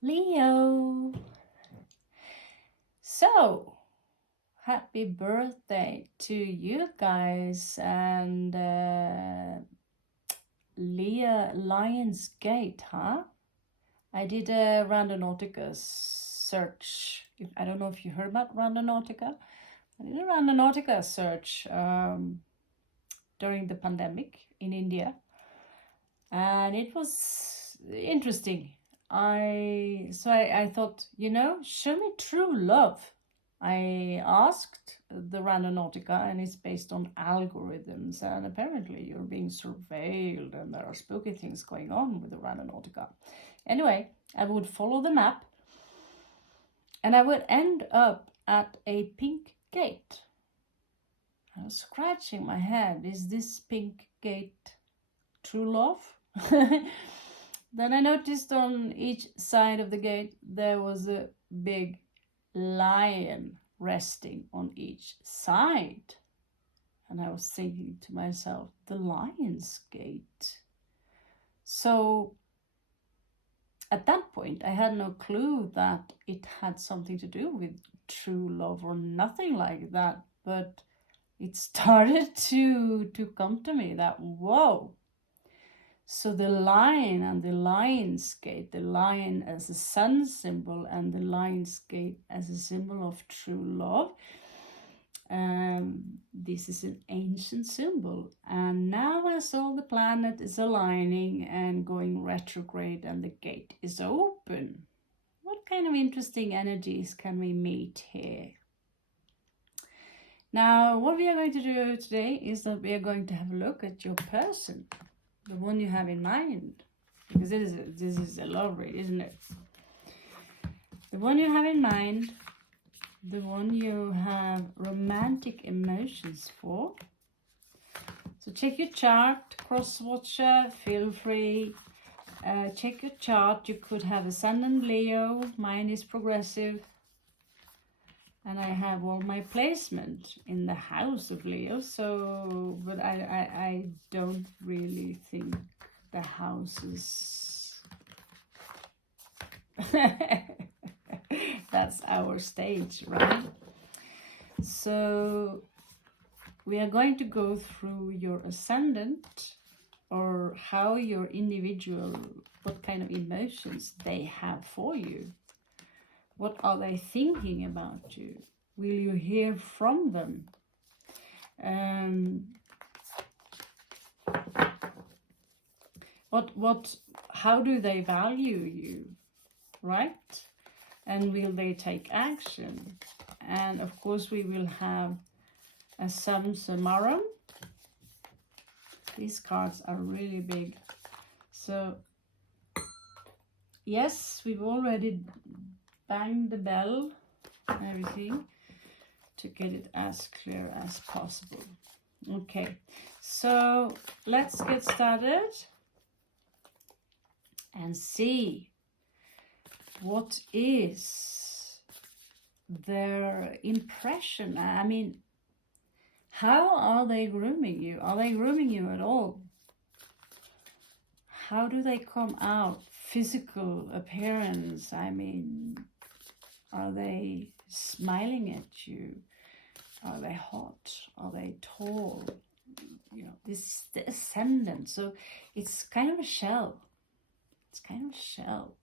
Leo. So, happy birthday to you guys and Leo Lionsgate, huh? I did a Randonautica search. I don't know if you heard about Randonautica. I did a Randonautica search during the pandemic in India, and it was interesting. I thought, show me true love. I asked the Randonautica, and it's based on algorithms, and apparently you're being surveilled, and there are spooky things going on with the Randonautica. Anyway, I would follow the map, and I would end up at a pink gate. I was scratching my head. Is this pink gate true love? Then I noticed on each side of the gate there was a big lion resting on each side. And I was thinking to myself, the Lion's Gate. So at that point, I had no clue that it had something to do with true love or nothing like that. But it started to come to me that, whoa. So the lion and the Lion's Gate, the lion as a sun symbol and the Lion's Gate as a symbol of true love. This is an ancient symbol, and now as all the planet is aligning and going retrograde and the gate is open, what kind of interesting energies can we meet here? Now, what we are going to do today is that we are going to have a look at your person, the one you have in mind, because this is a lovely, isn't it? The one you have in mind, the one you have romantic emotions for. So check your chart, cross-watcher, feel free. Check your chart. You could have Ascendant Leo. Mine is progressive. And I have all my placement in the house of Leo. So, but I don't really think the houses... That's our stage, right? So we are going to go through your ascendant, or how your individual, what kind of emotions they have for you. What are they thinking about you? Will you hear from them? How do they value you, right? And will they take action? And of course we will have a summarum. These cards are really big. So yes, we've already banged the bell and everything to get it as clear as possible. Okay, so let's get started and see what is their impression. I mean, how are they grooming you? Are they grooming you at all? How do they come out? Physical appearance, I mean, are they smiling at you? Are they hot? Are they tall? You know, this is the ascendant, so it's kind of a shell. It's kind of a shell.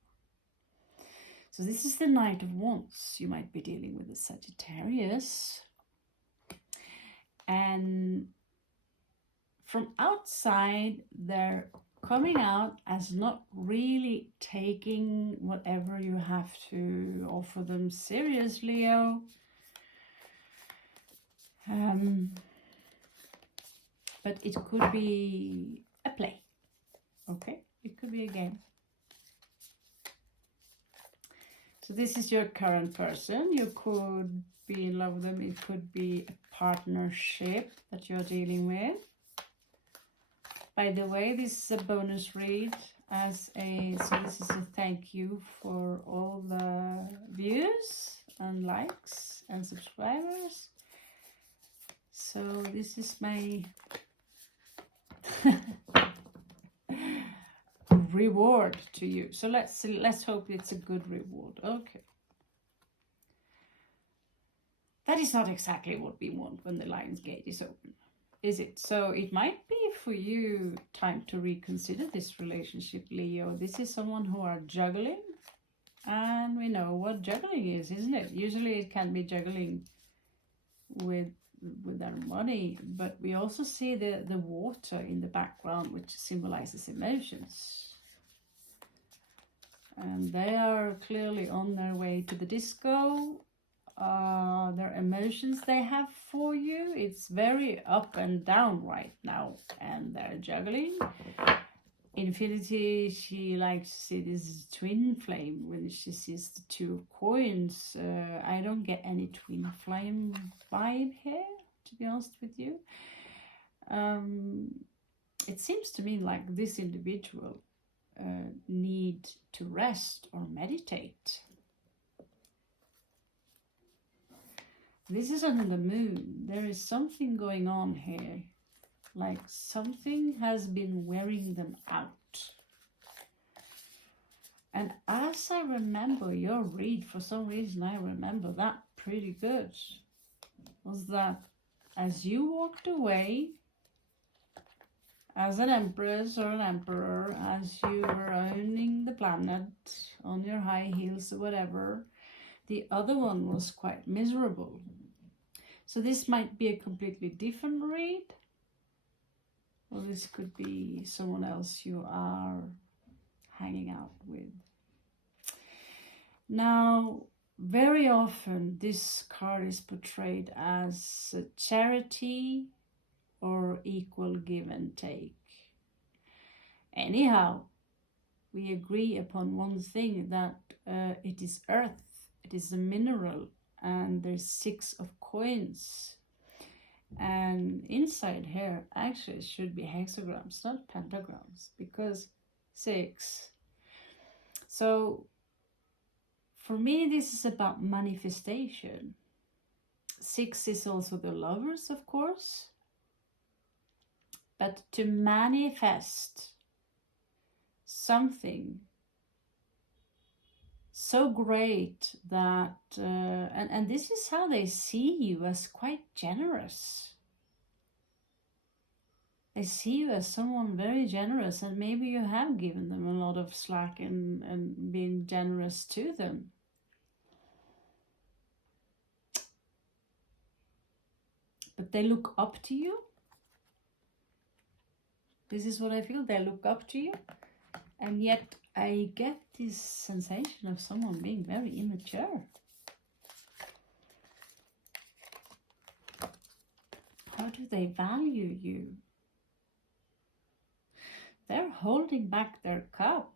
So this is the Knight of Wands. You might be dealing with a Sagittarius. And from outside, they're coming out as not really taking whatever you have to offer them seriously, Leo. But it could be a play, okay? It could be a game. So this is your current person. You could be in love with them. It could be a partnership that you're dealing with. By the way, this is a bonus read so this is a thank you for all the views and likes and subscribers. So this is my reward to you. So let's hope it's a good reward. Okay. That is not exactly what we want when the Lion's Gate is open, is it? So it might be for you time to reconsider this relationship, Leo. This is someone who are juggling, and we know what juggling is, isn't it? Usually it can be juggling with their money, but we also see the water in the background, which symbolizes emotions. And they are clearly on their way to the disco. Their emotions they have for you, it's very up and down right now, and they're juggling. Infinity, she likes to see this twin flame when she sees the 2 of coins. I don't get any twin flame vibe here, to be honest with you. It seems to me like this individual need to rest or meditate. This is under the moon. There is something going on here. Like something has been wearing them out. And as I remember your read, for some reason I remember that pretty good, was that as you walked away as an empress or an emperor, as you were owning the planet on your high heels or whatever, the other one was quite miserable. So this might be a completely different read, or this could be someone else you are hanging out with. Now, very often this card is portrayed as a charity or equal give and take. Anyhow, we agree upon one thing, that it is earth, it is a mineral, and there's 6 of coins. And inside here actually should be hexagrams, not pentagrams, because 6. So for me, this is about manifestation. 6 is also the lovers, of course. But to manifest something so great that, and this is how they see you, as quite generous. They see you as someone very generous, and maybe you have given them a lot of slack and been generous to them. But they look up to you. This is what I feel, they look up to you. And yet I get this sensation of someone being very immature. How do they value you? They're holding back their cup.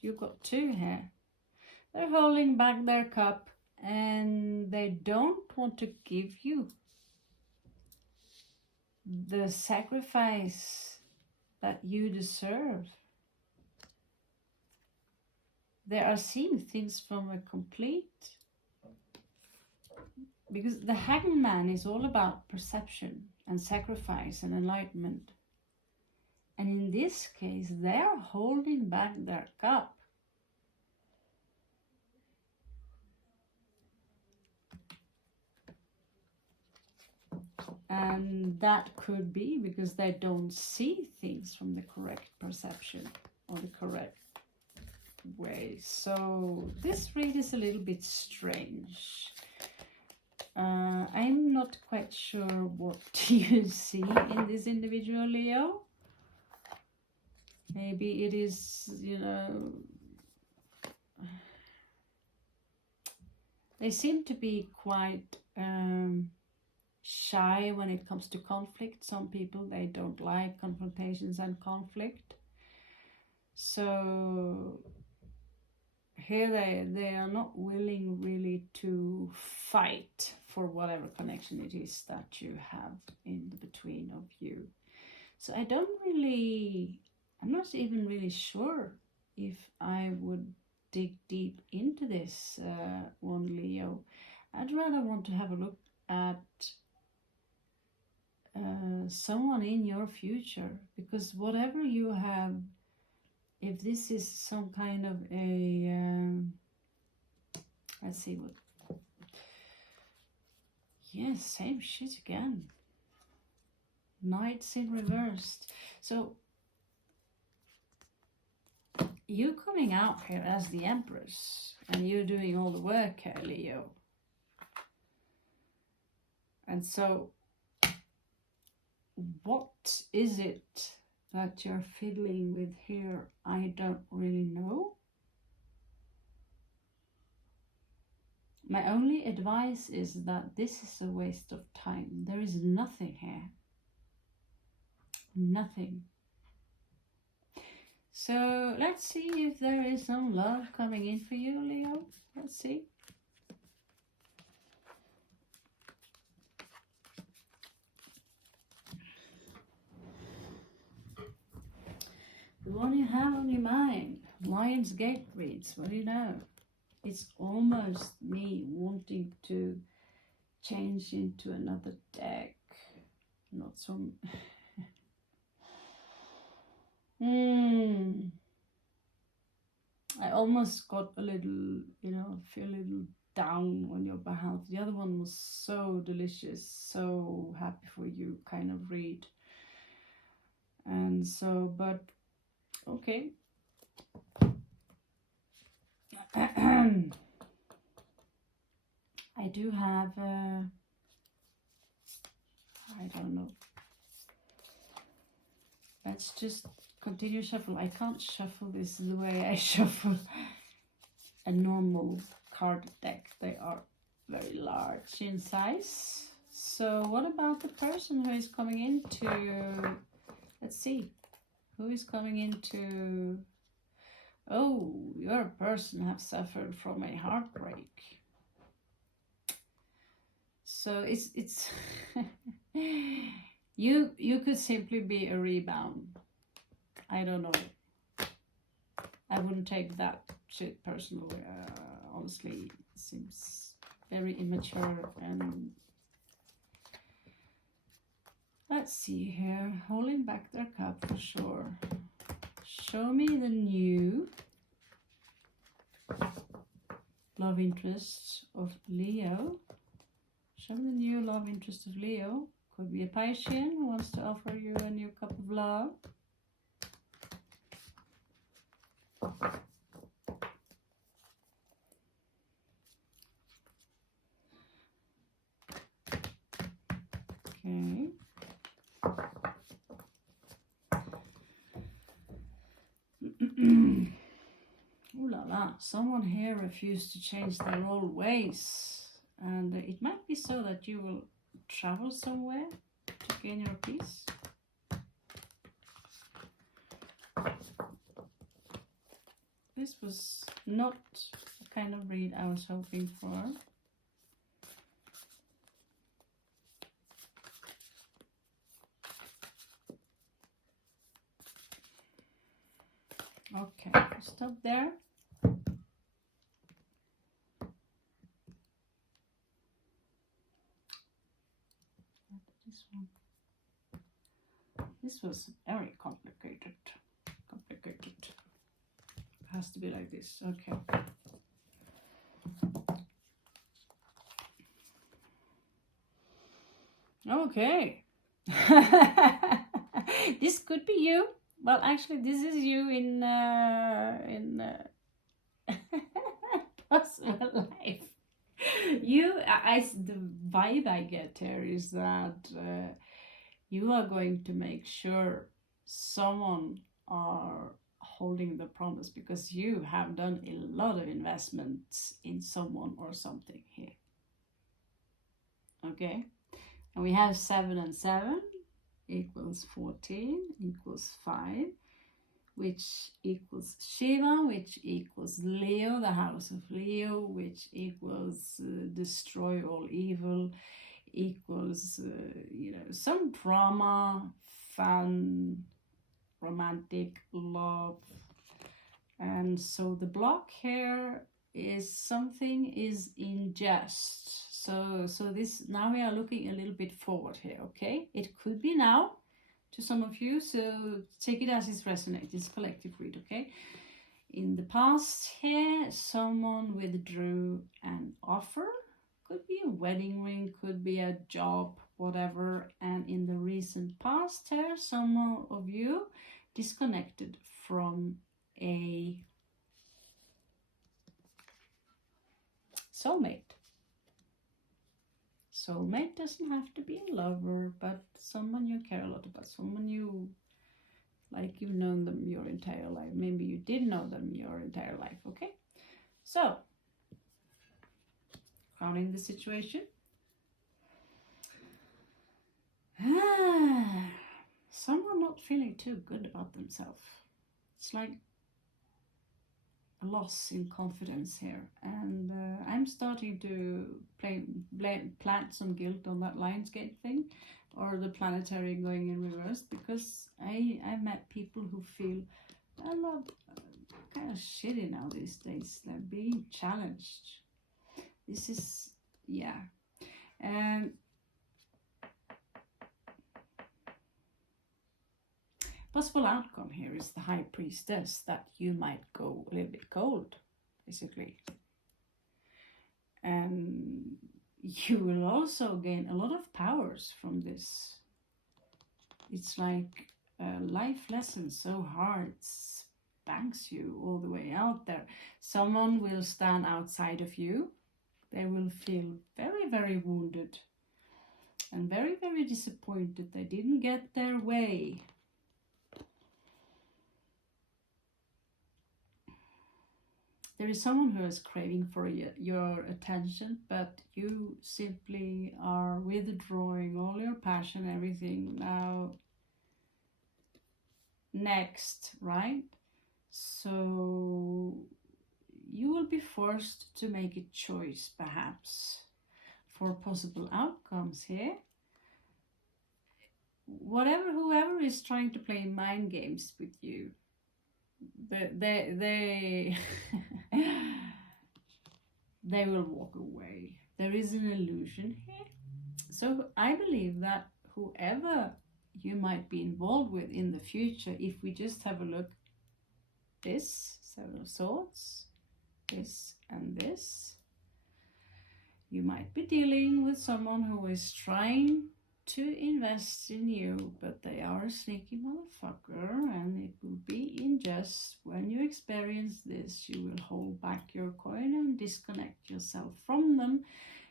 You got 2 here. They're holding back their cup, and they don't want to give you the sacrifice that you deserve. They are seeing things from a complete, because the Hanged Man is all about perception and sacrifice and enlightenment. And in this case, they are holding back their cup. And that could be because they don't see things from the correct perception or the correct way. So this read is a little bit strange. I'm not quite sure what you see in this individual, Leo. Maybe it is, you know, they seem to be quite shy when it comes to conflict. Some people, they don't like confrontations and conflict. So here they are not willing really to fight for whatever connection it is that you have in the between of you. So I'm not even really sure if I would dig deep into this one, Leo. I'd rather want to have a look at someone in your future, because whatever you have if this is some kind of a, let's see what, yes, same shit again. Knights in reversed. So you coming out here as the Empress and you're doing all the work here, Leo. And so what is it that you're fiddling with here? I don't really know. My only advice is that this is a waste of time. There is nothing here. Nothing. So let's see if there is some love coming in for you, Leo. Let's see. The one you have on your mind, Lion's Gate reads, what do you know? It's almost me wanting to change into another deck. Not some... I almost got a little, you know, feel a little down on your behalf. The other one was so delicious, so happy for you kind of read. And so, but, okay. I do have, I don't know. Let's just continue shuffle. I can't shuffle this the way I shuffle a normal card deck. They are very large in size. So what about the person who is coming into, let's see, who is coming into, oh, your person have suffered from a heartbreak. So it's you could simply be a rebound. I don't know. I wouldn't take that shit personally. Honestly, it seems very immature. And let's see here, holding back their cup for sure. Show me the new love interest of Leo. Show me the new love interest of Leo. Could be a Piscean who wants to offer you a new cup of love. Okay. Ooh la la, someone here refused to change their old ways. And it might be so that you will travel somewhere to gain your peace. This was not the kind of read I was hoping for. Okay, stop there. This one. This was very complicated. It has to be like this. Okay. Okay. This could be you. Well, actually, this is you in possible life. The vibe I get here is that you are going to make sure someone are holding the promise, because you have done a lot of investments in someone or something here. Okay, and we have 7 and 7 equals 14 equals 5, which equals Shiva, which equals Leo, the house of Leo, which equals destroy all evil, equals you know, some drama, fun, romantic love. And so the block here is something is in jest. So this, now we are looking a little bit forward here. Okay, it could be now to some of you, so take it as it resonates. It's collective read, okay? In the past here, someone withdrew an offer. Could be a wedding ring, could be a job, whatever. And in the recent past here, some of you disconnected from a soulmate. Soulmate doesn't have to be a lover, but someone you care a lot about, someone you, like you've known them your entire life. Maybe you did know them your entire life, okay? So, crowning the situation. Someone not feeling too good about themselves. It's like a loss in confidence here, and I'm starting to plant some guilt on that Lionsgate thing, or the planetary going in reverse, because I've met people who feel a lot kind of shitty now these days. They're being challenged. This is, yeah, and possible outcome here is the High Priestess, that you might go a little bit cold, basically. And you will also gain a lot of powers from this. It's like a life lesson so hard, spanks you all the way out there. Someone will stand outside of you. They will feel very, very wounded and very, very disappointed they didn't get their way. There is someone who is craving for your attention, but you simply are withdrawing all your passion, everything. Now, next, right? So you will be forced to make a choice, perhaps, for possible outcomes here. Whoever is trying to play mind games with you, they they will walk away. There is an illusion here. So I believe that whoever you might be involved with in the future, if we just have a look, this Seven of Swords, this and this, you might be dealing with someone who is trying to invest in you, but they are a sneaky motherfucker, and it will be unjust. When you experience this, you will hold back your coin and disconnect yourself from them.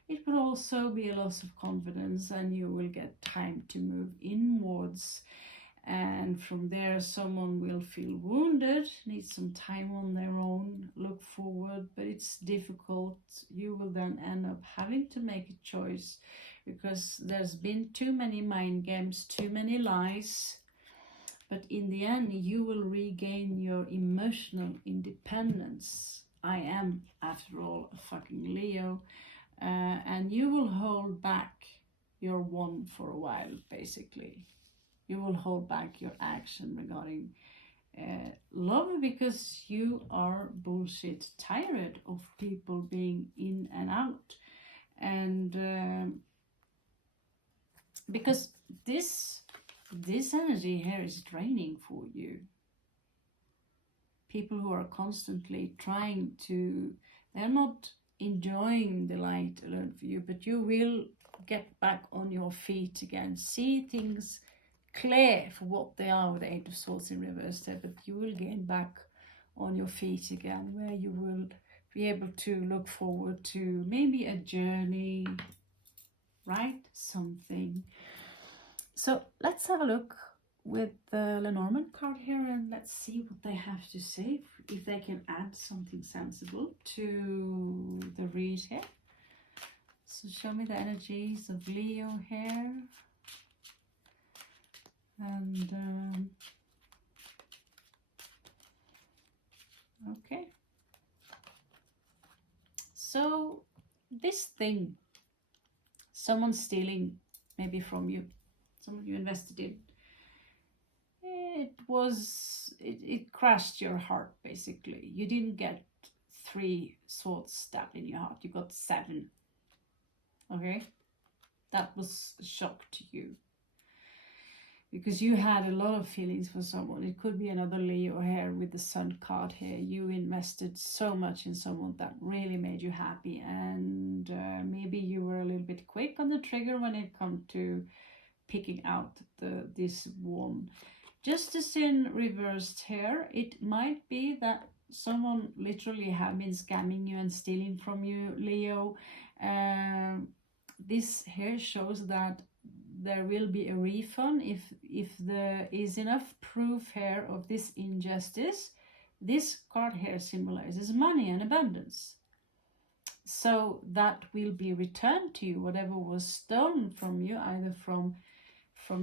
It will also be a loss of confidence, and you will get time to move inwards, and from there someone will feel wounded, need some time on their own, look forward, but it's difficult. You will then end up having to make a choice, because there's been too many mind games, too many lies. But in the end, you will regain your emotional independence. I am, after all, a fucking Leo. And you will hold back your one for a while, basically. You will hold back your action regarding love, because you are bullshit tired of people being in and out. And because this energy here is draining for you. People who are constantly trying to, they're not enjoying the light alone for you, but you will get back on your feet again, see things clear for what they are with the Eight of Swords in reverse there, but you will gain back on your feet again, where you will be able to look forward to maybe a journey, right? Something. So let's have a look with the Lenormand card here, and let's see what they have to say, if they can add something sensible to the read here. So show me the energies of Leo here. And okay. So this thing, someone stealing maybe from you, someone you invested in, it crashed your heart, basically. You didn't get 3 swords stabbed in your heart, you got 7. Okay, that was a shock to you. because you had a lot of feelings for someone. It could be another Leo here with the Sun card here. You invested so much in someone that really made you happy, and maybe you were a little bit quick on the trigger when it comes to picking out this one. Justice in reversed here. It might be that someone literally have been scamming you and stealing from you, Leo. This here shows that there will be a refund if there is enough proof here of this injustice. This card here symbolizes money and abundance. So that will be returned to you, whatever was stolen from you, either from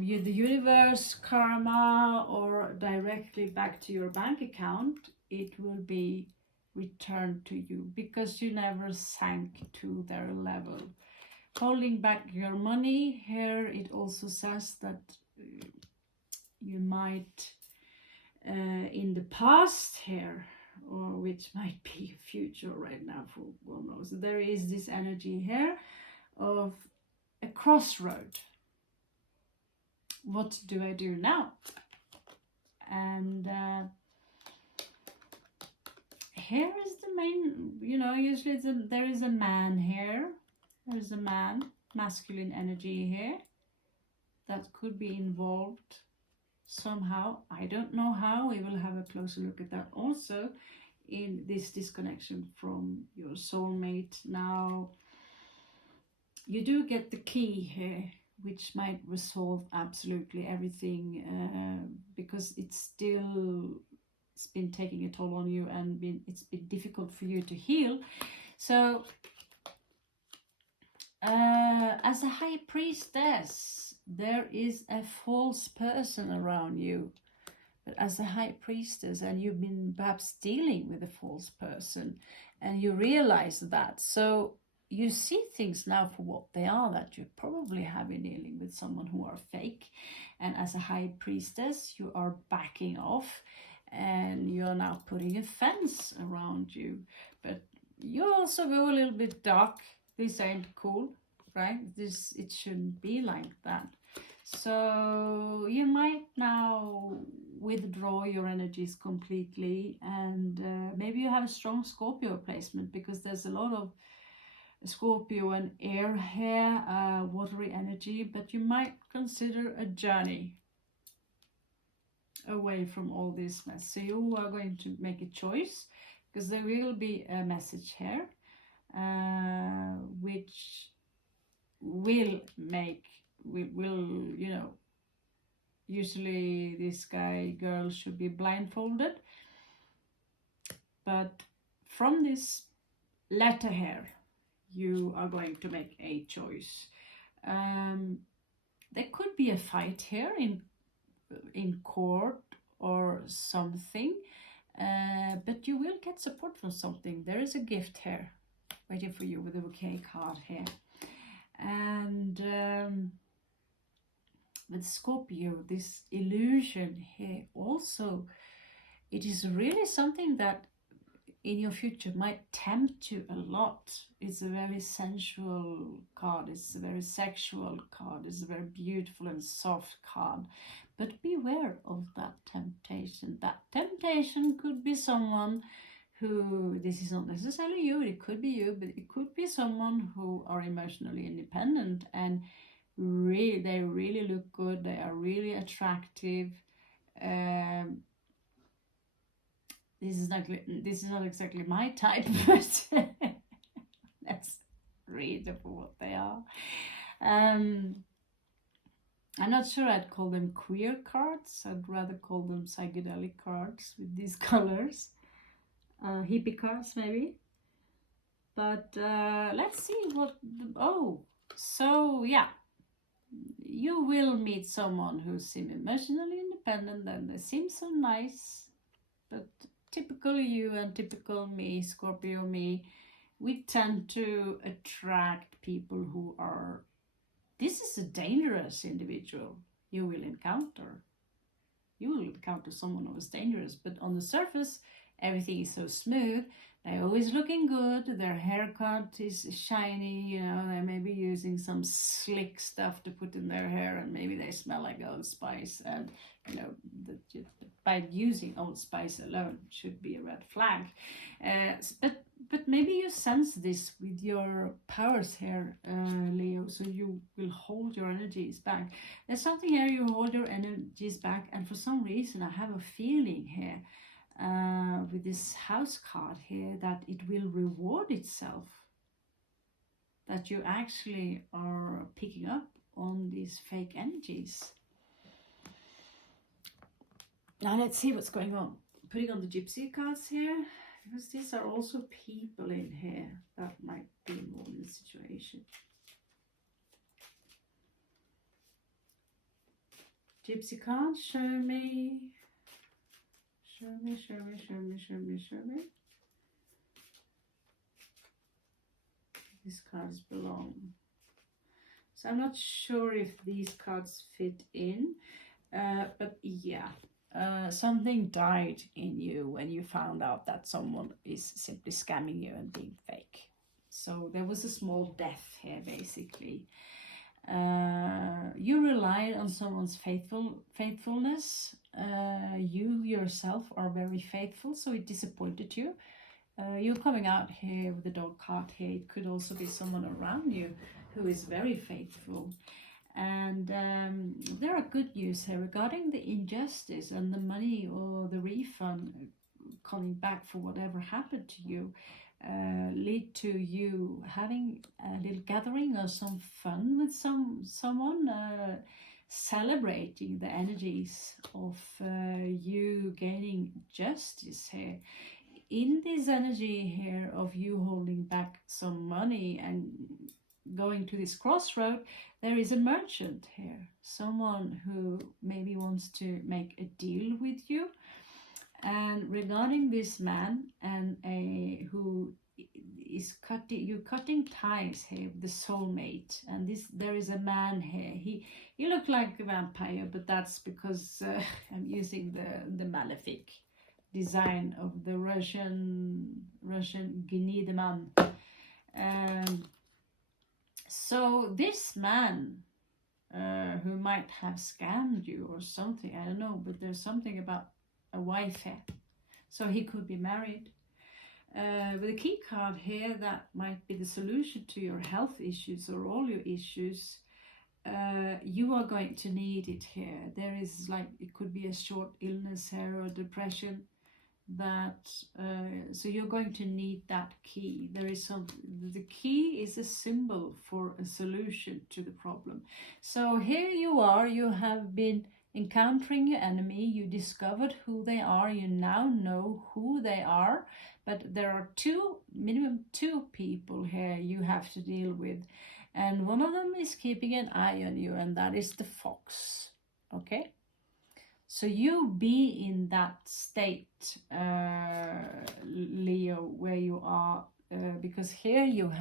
you, the universe, karma, or directly back to your bank account. It will be returned to you because you never sank to their level. Holding back your money here, it also says that you might in the past here, or which might be future right now, for one knows, there is this energy here of a crossroad. What do I do now? And here is the main, usually there is a man here. There is a man, masculine energy here, that could be involved somehow. I don't know how. We will have a closer look at that also in this disconnection from your soulmate. Now, you do get the key here, which might resolve absolutely everything, because it's been taking a toll on you, and it's been difficult for you to heal. So as a high priestess, there is a false person around you. But as a high priestess, and you've been perhaps dealing with a false person, and you realize that. So you see things now for what they are, that you probably have been dealing with someone who are fake. And as a high priestess, you are backing off, and you're now putting a fence around you. But you also go a little bit dark. This ain't cool, right? It shouldn't be like that. So you might now withdraw your energies completely, and maybe you have a strong Scorpio placement, because there's a lot of Scorpio and air here, watery energy. But you might consider a journey away from all this mess. So you are going to make a choice, because there will be a message here which will usually this girl should be blindfolded, but from this letter here you are going to make a choice. There could be a fight here in court or something, but you will get support from something. There is a gift here waiting for you with the bouquet card here. And with Scorpio, this illusion here also, it is really something that in your future might tempt you a lot. It's a very sensual card, it's a very sexual card, it's a very beautiful and soft card. But beware of that temptation. That temptation could be someone who, this is not necessarily you, it could be you, but it could be someone who are emotionally independent, and they really look good, they are really attractive. This is not exactly my type, but let's read them for what they are. I'm not sure I'd call them queer cards. I'd rather call them psychedelic cards with these colors. Hippie cards maybe. But let's see what... so yeah. You will meet someone who seems emotionally independent, and they seem so nice. But typical you and typical me, Scorpio me, we tend to attract people who are... This is a dangerous individual you will encounter. You will encounter someone who is dangerous, but on the surface, everything is so smooth. They're always looking good. Their haircut is shiny. You know, they may be using some slick stuff to put in their hair, and maybe they smell like Old Spice. And you know, by using Old Spice alone should be a red flag. But maybe you sense this with your powers here, Leo. So you will hold your energies back. There's something here you hold your energies back, and for some reason I have a feeling here. With this house card here, that it will reward itself, that you actually are picking up on these fake energies. Now let's see what's going on. Putting on the gypsy cards here, because these are also people in here that might be involved in the situation. Gypsy cards, show me. Show me. These cards belong. So I'm not sure if these cards fit in, but yeah, something died in you when you found out that someone is simply scamming you and being fake. So there was a small death here, basically. You relied on someone's faithfulness. You yourself are very faithful, so it disappointed you. You're coming out here with the dog card here. It could also be someone around you who is very faithful. And there are good news here regarding the injustice and the money or the refund coming back for whatever happened to you. Lead to you having a little gathering or some fun with someone, celebrating the energies of you gaining justice here. In this energy here of you holding back some money and going to this crossroad, there is a merchant here, someone who maybe wants to make a deal with you. And regarding this man and who is cutting ties here with the soulmate, and there is a man here. He looked like a vampire, but that's because I'm using the Malefic design of the Russian Gneidemann. So this man who might have scammed you or something, I don't know, but there's something about a wife here, so he could be married. With a key card here, that might be the solution to your health issues or all your issues. You are going to need it here. There is it could be a short illness here or depression, that so you're going to need that key. There is the key is a symbol for a solution to the problem. So here you are, you have been encountering your enemy, you discovered who they are, you now know who they are, but there are minimum two people here you have to deal with, and one of them is keeping an eye on you, and that is the fox. Okay, so you be in that state, Leo, where you are, because here you've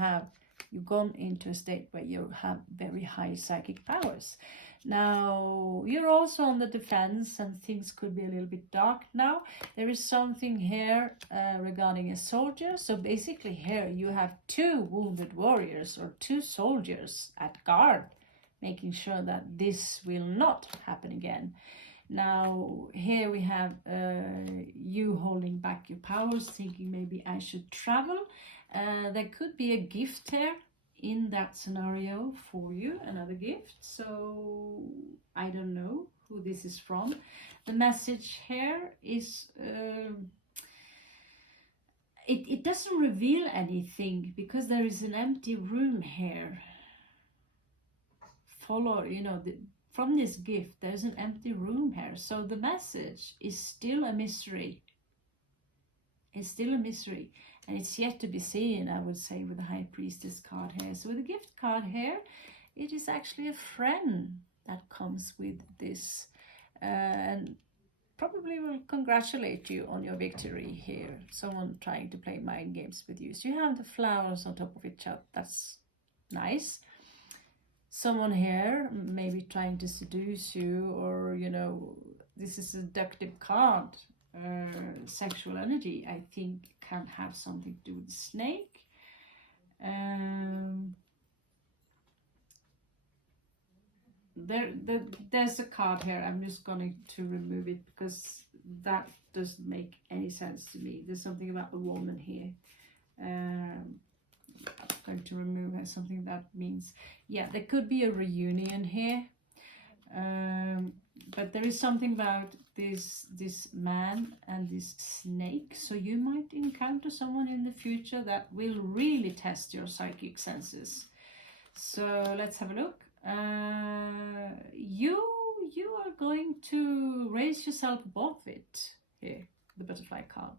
gone into a state where you have very high psychic powers. Now, you're also on the defense, and things could be a little bit dark now. There is something here regarding a soldier. So basically here you have two wounded warriors or two soldiers at guard, making sure that this will not happen again. Now, here we have you holding back your powers, thinking maybe I should travel. There could be a gift here in that scenario for you, another gift. So I don't know who this is from. The message here is it doesn't reveal anything, because there is an empty room here. From this gift there's an empty room here, so the message is still a mystery. It's still a mystery, and it's yet to be seen, I would say, with the High Priestess card here. So with the gift card here, it is actually a friend that comes with this, and probably will congratulate you on your victory here. Someone trying to play mind games with you. So you have the flowers on top of each other. That's nice. Someone here maybe trying to seduce you, or this is a seductive card. sexual energy, I think can have something to do with the snake. There's a card here. I'm just going to remove it because that doesn't make any sense to me. There's something about the woman here. I'm going to remove something that means, yeah, there could be a reunion here. But there is something about this man and this snake. So you might encounter someone in the future that will really test your psychic senses. So let's have a look. You are going to raise yourself above it here, the butterfly card.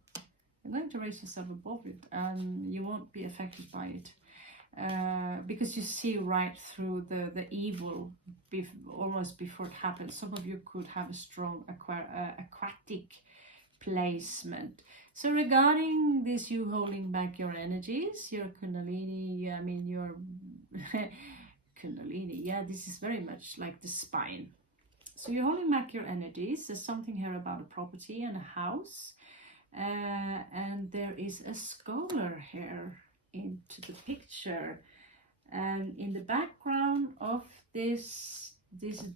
You're going to raise yourself above it, and you won't be affected by it because you see right through the evil almost before it happens. Some of you could have a strong aquatic placement. So regarding this, you holding back your energies, your kundalini, I mean your kundalini, yeah, this is very much like the spine. So you're holding back your energies. There's something here about a property and a house, and there is a scholar here into the picture, and in the background of this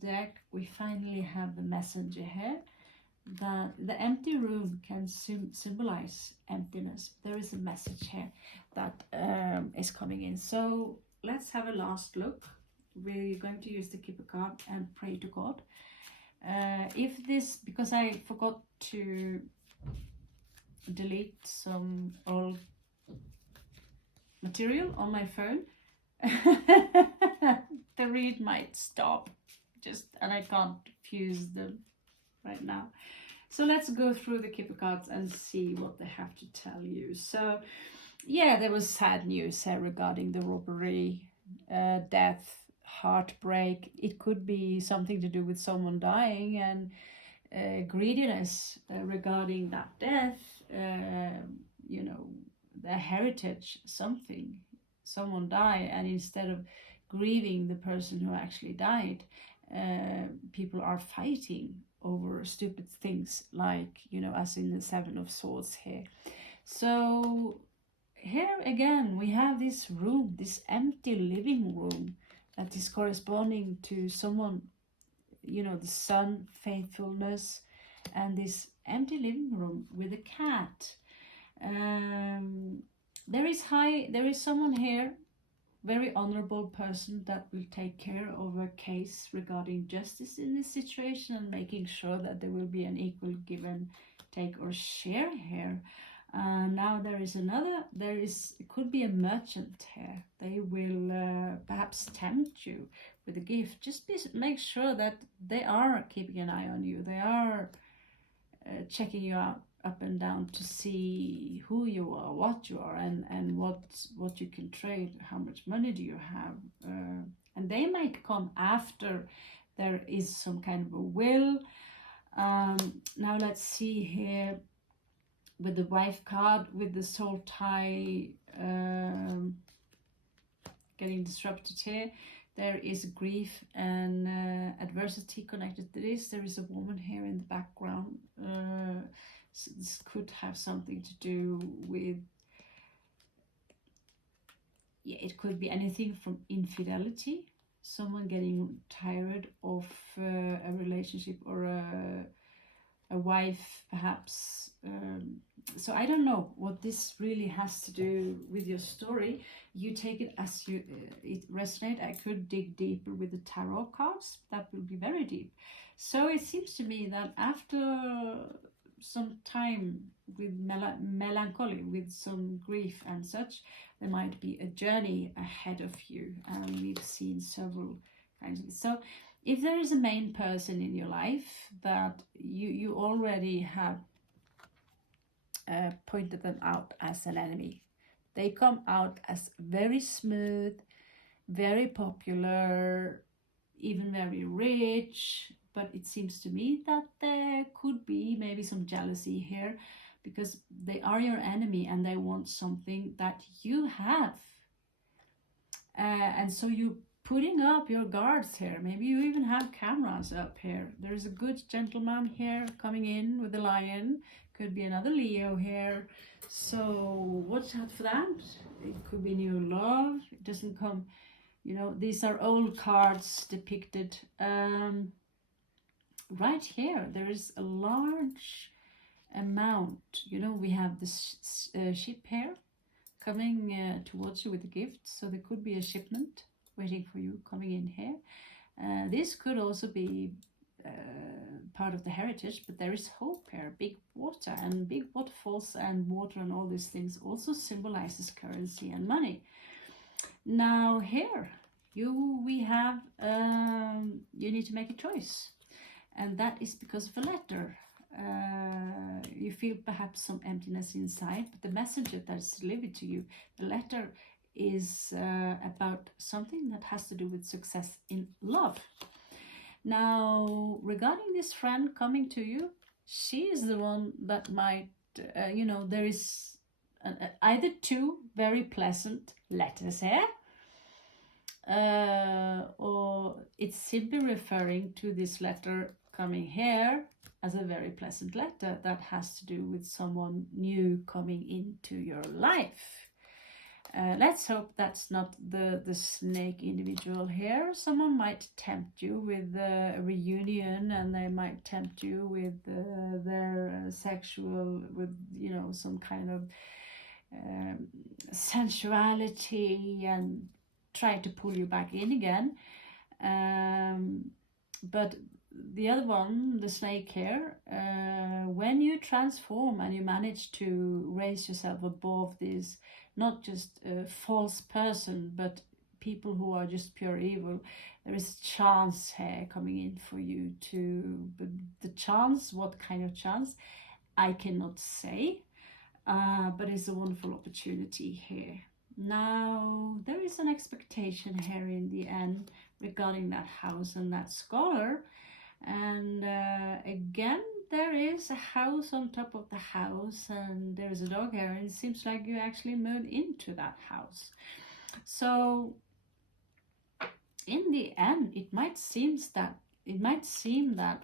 deck we finally have the messenger here. That the empty room can symbolize emptiness. There is a message here that is coming in. So let's have a last look. We're going to use the Keeper card and pray to God. If this, because I forgot to delete some old material on my phone, the read might stop and I can't fuse them right now. So let's go through the Keeper cards and see what they have to tell you. So yeah, there was sad news regarding the robbery, death, heartbreak. It could be something to do with someone dying, and greediness regarding that death, you know, the heritage, someone died, and instead of grieving the person who actually died, people are fighting over stupid things, like, you know, as in the Seven of Swords here. So here again we have this room, this empty living room, that is corresponding to someone, you know, the sun, faithfulness, and this empty living room with a cat. There is someone here, very honorable person, that will take care of a case regarding justice in this situation and making sure that there will be an equal give and take or share here. Now it could be a merchant here. They will perhaps tempt you with a gift. Just make sure that they are keeping an eye on you. They are checking you out up and down to see who you are, what you are, and what you can trade, how much money do you have. And they might come after there is some kind of a will. Now let's see here with the wife card, with the soul tie getting disrupted here. There is grief and adversity connected to this. There is a woman here in the background. So this could have something to do with, yeah, it could be anything from infidelity, someone getting tired of a relationship, or a wife perhaps. So I don't know what this really has to do with your story. You take it as it resonates. I could dig deeper with the tarot cards. That will be very deep. So it seems to me that after some time with melancholy, with some grief and such, there might be a journey ahead of you, and we've seen several kinds of it. So if there is a main person in your life that you already have pointed them out as an enemy, they come out as very smooth, very popular, even very rich. But it seems to me that there could be maybe some jealousy here, because they are your enemy and they want something that you have. And so you putting up your guards here. Maybe you even have cameras up here. There's a good gentleman here coming in with the lion. Could be another Leo here. So watch out for that. It could be new love. It doesn't come, you know, these are old cards depicted. Right here, there is a large amount. You know, we have this ship here coming towards you with a gift. So there could be a shipment waiting for you coming in here. This could also be part of the heritage, but there is hope here. Big water and big waterfalls and water and all these things also symbolizes currency and money. Now here we have you need to make a choice, and that is because of a letter. You feel perhaps some emptiness inside, but the messenger that's delivered to you, the letter, is about something that has to do with success in love. Now, regarding this friend coming to you, she is the one that might, you know, there is either two very pleasant letters here, or it's simply referring to this letter coming here as a very pleasant letter that has to do with someone new coming into your life. Let's hope that's not the snake individual here. Someone might tempt you with a reunion, and they might tempt you with their sexual, with, you know, some kind of sensuality, and try to pull you back in again. But the other one, the snake here, when you transform and you manage to raise yourself above this, not just a false person, but people who are just pure evil, there is chance here coming in for you to, but the chance, what kind of chance, I cannot say, but it's a wonderful opportunity here. Now, there is an expectation here in the end regarding that house and that scholar. And again, there is a house on top of the house, and there's a dog here, and it seems like you actually moved into that house. So in the end, it might seem that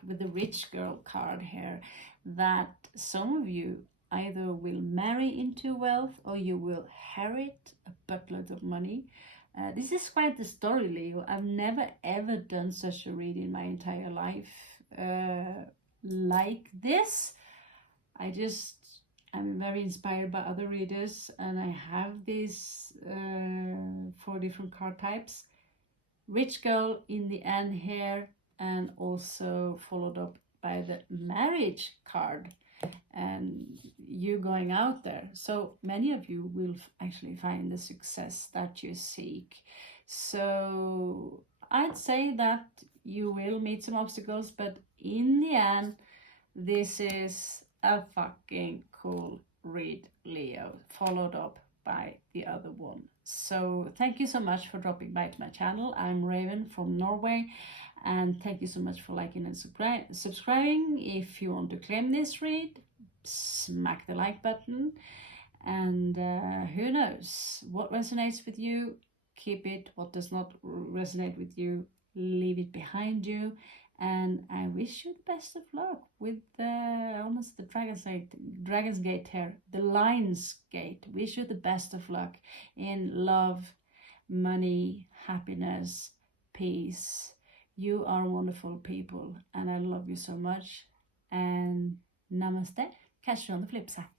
with the rich girl card here, that some of you either will marry into wealth, or you will inherit a buttload of money. This is quite the story, Leo. I've never ever done such a read in my entire life like this. I'm very inspired by other readers, and I have these 4 different card types. Rich girl in the end here, and also followed up by the marriage card, and you going out there. So many of you will actually find the success that you seek. So I'd say that you will meet some obstacles, but in the end, this is a fucking cool read, Leo, followed up by the other one. So thank you so much for dropping by to my channel. I'm Raven from Norway, and thank you so much for liking and subscribing. If you want to claim this read, smack the like button, and who knows what resonates with you, keep it. What does not resonate with you, leave it behind you. And I wish you the best of luck with almost the Dragon's Gate here, the Lion's Gate. Wish you the best of luck in love, money, happiness, peace. You are wonderful people, and I love you so much. And namaste. Catch you on the flip side.